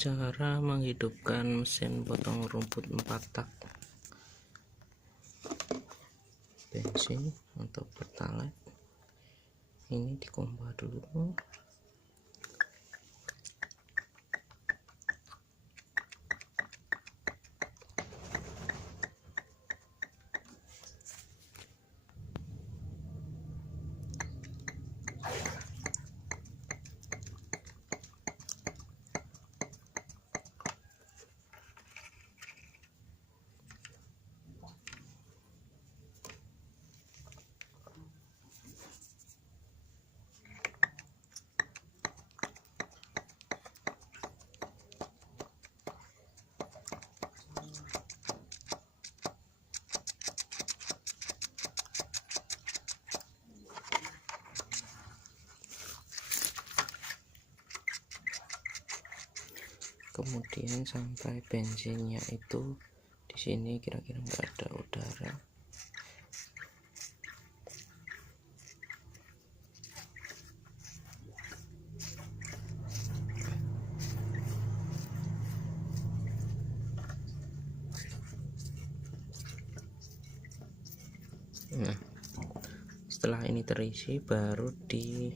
Cara menghidupkan mesin potong rumput 4 tak bensin atau pertalite. Ini dikompa dulu. Kemudian sampai bensinnya itu di sini kira-kira nggak ada udara. Nah, setelah ini terisi baru di